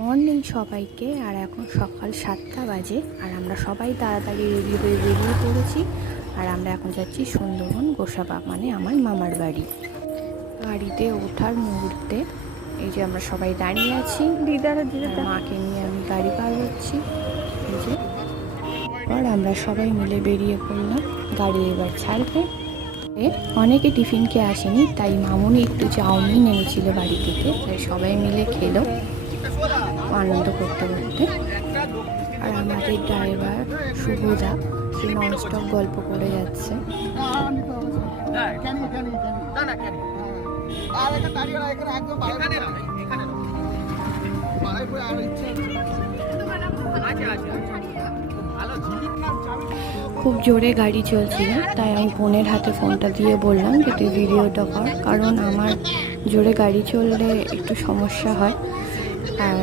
Morning সবাইকে। আর এখন সকাল 7টা বাজে আর আমরা সবাই তাড়াতাড়ি রেডি হয়ে বেরিয়ে পড়েছি। আর আমরা এখন যাচ্ছি সুন্দরবন গোসাবা, মানে আমার মামার বাড়ি। গাড়িতে ওঠার মুহূর্তে এই যে আমরা সবাই দাঁড়িয়ে আছি, মাকে নিয়ে আমি গাড়ি পার হচ্ছি। এই যে আর আমরা সবাই মিলে বেরিয়ে পড়লাম, গাড়ি এবার ছাড়বে। অনেকে টিফিন খেয়ে আসেনি, তাই মামুনি একটু চাউমিন এনেছিল বাড়ি থেকে, তাই সবাই মিলে খেলো আনন্দ করতে করতে। আর আমাদের ড্রাইভার শুভদা সে ননস্টপ গল্প করে যাচ্ছে। খুব জোরে গাড়ি চলছিল, তাই আমি বোনের হাতে ফোনটা দিয়ে বললাম যে তুই ভিডিওটা কর, কারণ আমার জোরে গাড়ি চললে একটু সমস্যা হয়। আর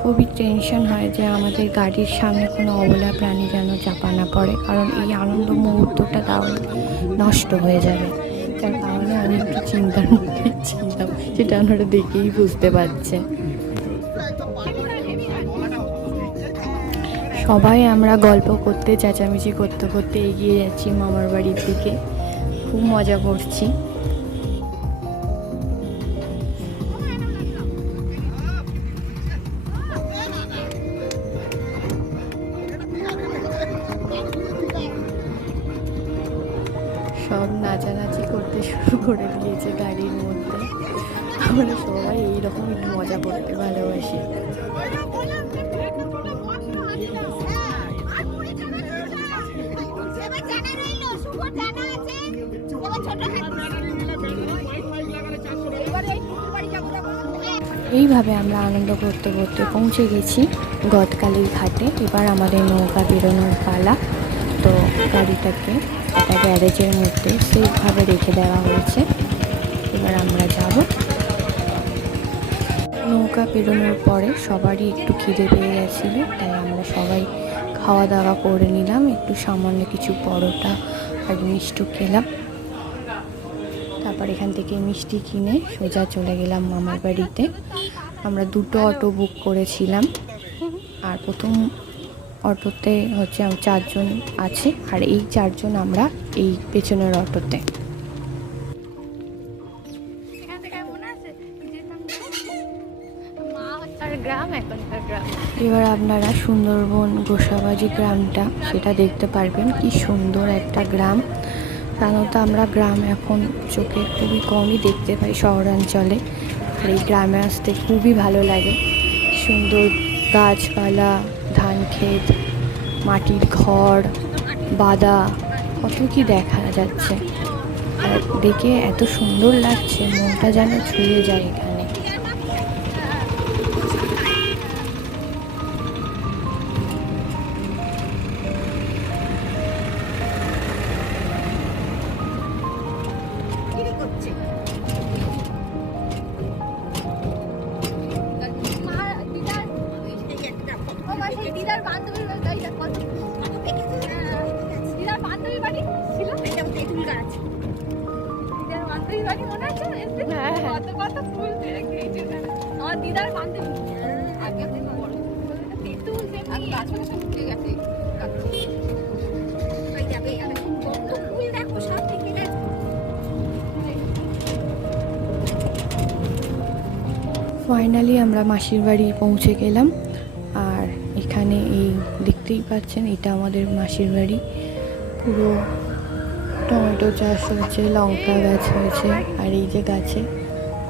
খুবই টেনশন হয় যে আমাদের গাড়ির সামনে কোনো অবলা প্রাণী যেন চাপা না পড়ে, কারণ এই আনন্দ মুহূর্তটা তাহলে নষ্ট হয়ে যাবে। যার কারণে আমি একটু চিন্তার মধ্যে ছিলাম, সেটা আপনারা দেখেই বুঝতে পারছেন। সবাই আমরা গল্প করতে চেঁচামেচি করতে করতে এগিয়ে যাচ্ছি মামার বাড়ির দিকে। খুব মজা করছি। সব নাচানাচি করতে শুরু করে দিয়েছে গাড়ির মধ্যে। আমরা সবাই এইরকম মজা করতে ভালোবাসি। এইভাবে আমরা আনন্দ করতে করতে পৌঁছে গেছি গদকালির ঘাটে। এবার আমাদের নৌকা বেরোনোর পালা। তো গাড়িটাকে একটা গ্যারেজের মধ্যে সেফভাবে রেখে দেওয়া হয়েছে। এবার আমরা যাব। নৌকা বেরোনোর পরে সবারই একটু খিদে পেয়ে গেছিলো, তাই আমরা সবাই খাওয়া দাওয়া করে নিলাম। একটু সামান্য কিছু পরোটা আর মিষ্টি খেলাম। তারপর এখান থেকে মিষ্টি কিনে সোজা চলে গেলাম মামার বাড়িতে। আমরা দুটো অটো বুক করেছিলাম, আর প্রথম অটোতে হচ্ছে 4 জন আছে, আর এই 4 জন আমরা এই পেছনের অটোতে। এবার আপনারা সুন্দরবন গোসাবাজি গ্রামটা সেটা দেখতে পারবেন। কি সুন্দর একটা গ্রাম। সাধারণত আমরা গ্রাম এখন চোখে খুবই কমই দেখতে পাই শহরাঞ্চলে, আর এই গ্রামে আসতে খুবই ভালো লাগে। সুন্দর গাছপালা, ধান ক্ষেত, মাটির ঘর, বাদা, কত কি দেখা যাচ্ছে। আর দেখে এত সুন্দর লাগছে, মনটা যেন ছুঁয়ে যায় এখানে। ফাইনালি আমরা মাসির বাড়ি পৌঁছে গেলাম। আর এখানে এই দেখতেই পাচ্ছেন, এটা আমাদের মাসির বাড়ি। পুরো টমেটো চাষ হয়েছে, লঙ্কা গাছ হয়েছে, আর এই যে গাছে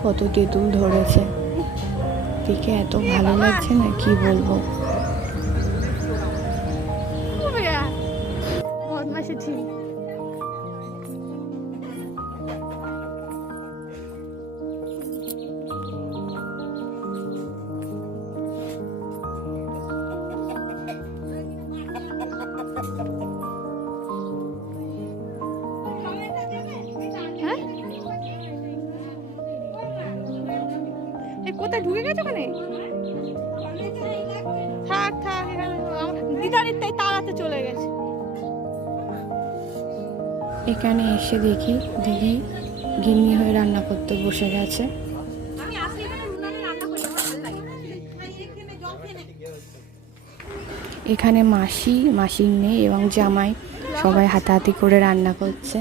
কত তেঁতুল ধরেছে, দেখে এত ভালো লাগছে না কি বলবো। কোথায় ঢুকে গেছে ওখানে? থাক থাক, দিদারির তাই তাড়াতে চলে গেছে। এখানে এসে দেখি দিদি গিন্নি হয়ে রান্না করতে বসে গেছে। এখানে মাসির মেয়ে এবং জামাই সবাই হাতাহাতি করে রান্না করছে।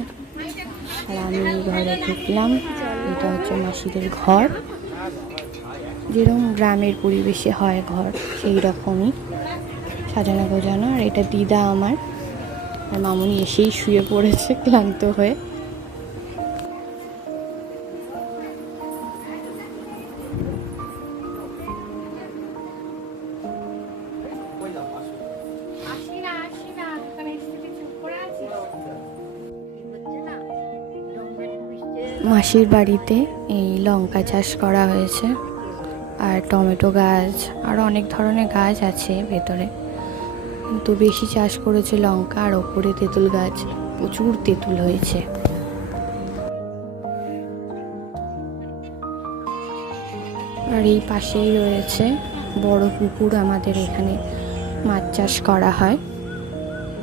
আর আমি ঘরে ঢুকলাম। এটা হচ্ছে মাসিদের ঘর, যেরকম গ্রামের পরিবেশে হয় ঘর সেই রকমই সাজানো গোজানো। আর এটা দিদা আমার, আর মামুনি এসেই শুয়ে পড়েছে ক্লান্ত হয়ে। মাসির বাড়িতে এই লঙ্কা চাষ করা হয়েছে, আর টমেটো গাছ, আর অনেক ধরনের গাছ আছে ভেতরে, কিন্তু বেশি চাষ করেছে লঙ্কা। আর ওপরে তেঁতুল গাছ, প্রচুর তেঁতুল হয়েছে। আর এই পাশেই রয়েছে বড় পুকুর। আমাদের এখানে মাছ চাষ করা হয়।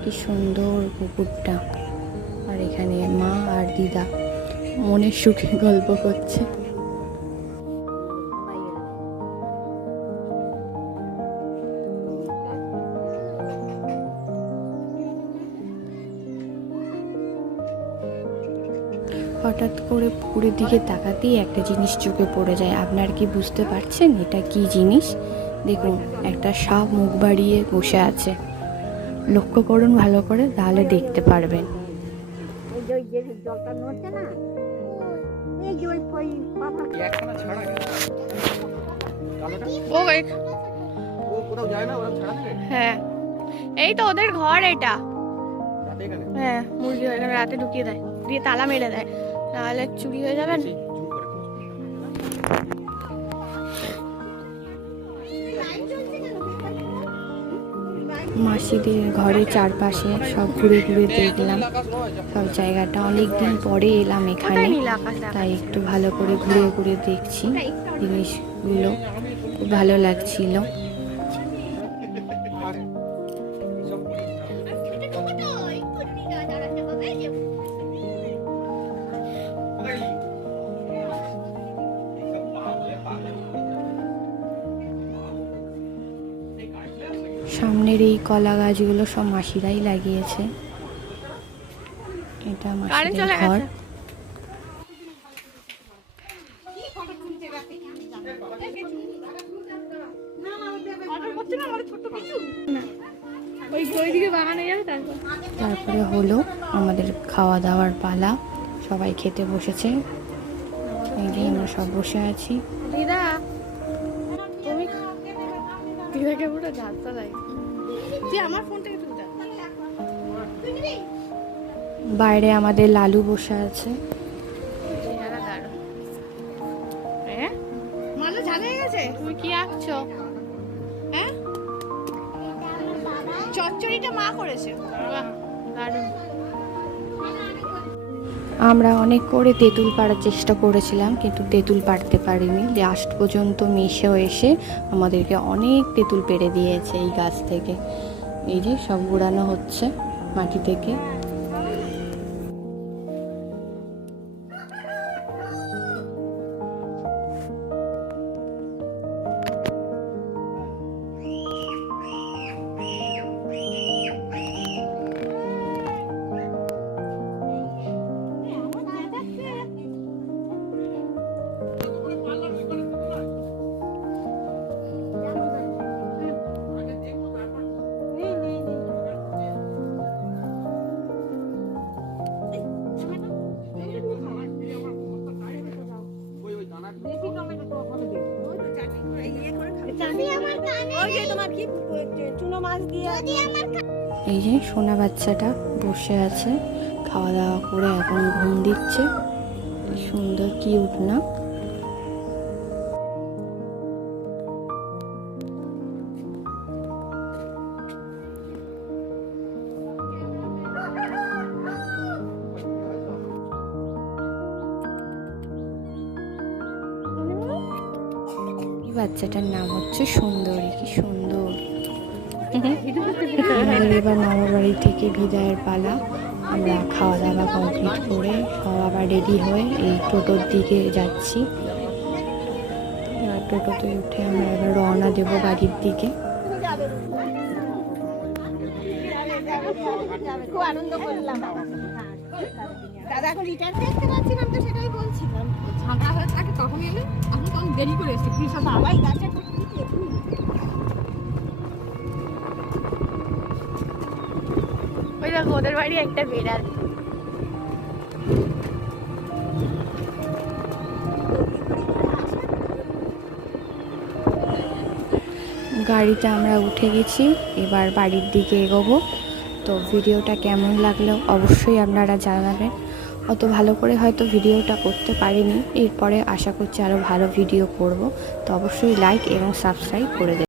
কি সুন্দর পুকুরটা। আর এখানে মা আর দিদা মনের সুখে গল্প করছে। হঠাৎ করে পুকুরের দিকে তাকাতেই একটা জিনিস চোখে পড়ে যায়। আপনার কি বুঝতে পারছেন এটা কি জিনিস? দেখুন, একটা সাপ মুখ বাড়িয়ে বসে আছে। লক্ষ্য করুন ভালো করে, তাহলে দেখতে পারবেন। হ্যাঁ, এই তো ওদের ঘর এটা। হ্যাঁ, মুরগি এখানে রাতে ঢুকিয়ে দেয়, দিয়ে তালা মেরে দেয়, নাহলে চুরি হয়ে যাবে। মাসিদের ঘরের চারপাশে সব ঘুরে ঘুরে দেখলাম সব জায়গাটা। অনেকদিন পরে এলাম এখানে, তাই একটু ভালো করে ঘুরে ঘুরে দেখছি জিনিসগুলো। খুব ভালো লাগছিল। সামনের এই কলা গাছগুলো সব মাসিরাই লাগিয়েছে। এটা মাসিদের ঘর। তারপরে হলো আমাদের খাওয়া দাওয়ার পালা। সবাই খেতে বসেছে। এই যে আমরা সব বসে আছি। দিদা, তুমি দিদাকে পুরো ঝাড়তে লাগে। আমার ফোন থেকে তুলতে। বাইরে আমাদের লালু বসে আছে। তুমি কি আঁকছো? হ্যাঁ, চচ্চড়িটা মা করেছে। আমরা অনেক করে তেঁতুল পাড়ার চেষ্টা করেছিলাম, কিন্তু তেঁতুল পাড়তে পারিনি। লাস্ট পর্যন্ত মিশেও এসে আমাদেরকে অনেক তেঁতুল পেড়ে দিয়েছে এই গাছ থেকে। এই যে সব গুড়ানো হচ্ছে মাটি থেকে। এই যে সোনা বাচ্চাটা বসে আছে, খাওয়া দাওয়া করে এখন ঘুম দিচ্ছে। সুন্দর কিউট না? বাচ্চাটার নাম হচ্ছে সুন্দরী। কি সুন্দর। আমাদের এবার মামার বাড়ি থেকে বিদায়ের পালা। আমরা খাওয়া দাওয়া কমপ্লিট করে সব আবার রেডি হয়ে এই টোটোর দিকে যাচ্ছি। এবার টোটোতে উঠে আমরা এবার রওনা দেবো বাড়ির দিকে। খুব আনন্দ করলাম। দাদা এখন রিটার্ন দেখতে পাচ্ছিলাম তো সেটাই বলছিলাম। ঝাঁকা হয়ে থাকে তখন এলে, আমি তখন দেরি করে এসেছি। পুলিশ বাবাই গাছে ওই দেখো ওদের বাড়ি একটা বেড়াল। গাড়িতে আমরা উঠে গেছি, এবার বাড়ির দিকে এগোবো। তো ভিডিওটা কেমন লাগলো অবশ্যই আপনারা জানাবেন। অত ভালো করে হয়তো ভিডিওটা করতে পারিনি, এরপরে আশা করছি আরও ভালো ভিডিও করব। তো অবশ্যই লাইক এবং সাবস্ক্রাইব করে দেবেন।